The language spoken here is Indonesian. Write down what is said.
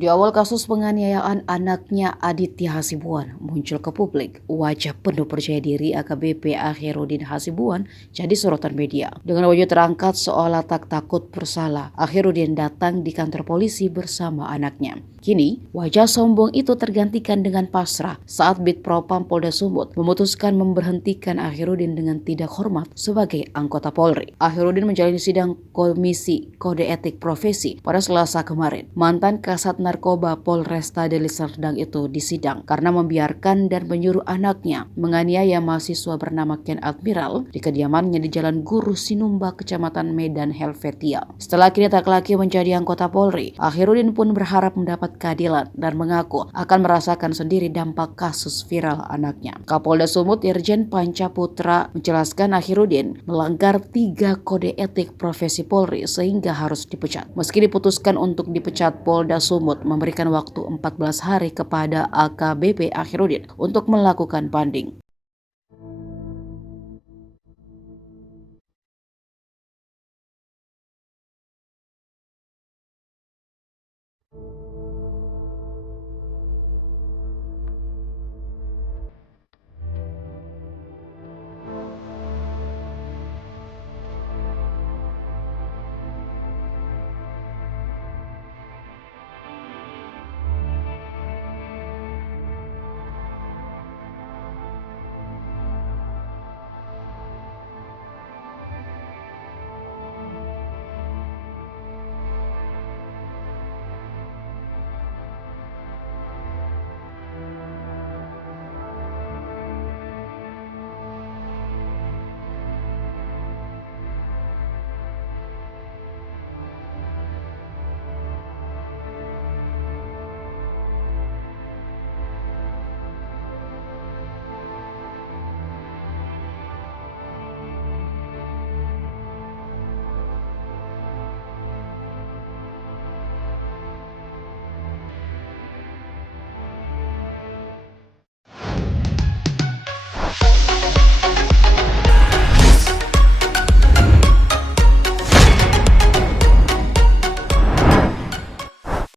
Di awal kasus penganiayaan anaknya Aditya Hasibuan muncul ke publik, wajah penuh percaya diri AKBP Akhiruddin Hasibuan jadi sorotan media. Dengan wajah terangkat seolah tak takut bersalah, Akhiruddin datang di kantor polisi bersama anaknya. Kini, wajah sombong itu tergantikan dengan pasrah saat Bid Propam Polda Sumut memutuskan memberhentikan Akhiruddin dengan tidak hormat sebagai anggota Polri. Akhiruddin menjalani sidang Komisi Kode Etik Profesi pada Selasa kemarin. Mantan Kasat Narkoba Polresta Deli Serdang itu disidang karena membiarkan dan menyuruh anaknya menganiaya mahasiswa bernama Ken Admiral di kediamannya di Jalan Guru Sinumba, Kecamatan Medan Helvetia. Setelah kini tak lagi menjadi anggota Polri, Akhiruddin pun berharap mendapat keadilan dan mengaku akan merasakan sendiri dampak kasus viral anaknya. Kapolda Sumut Irjen Panca Putra menjelaskan Akhiruddin melanggar 3 kode etik profesi Polri sehingga harus dipecat. Meski diputuskan untuk dipecat, Polda Sumut memberikan waktu 14 hari kepada AKBP Akhiruddin untuk melakukan banding.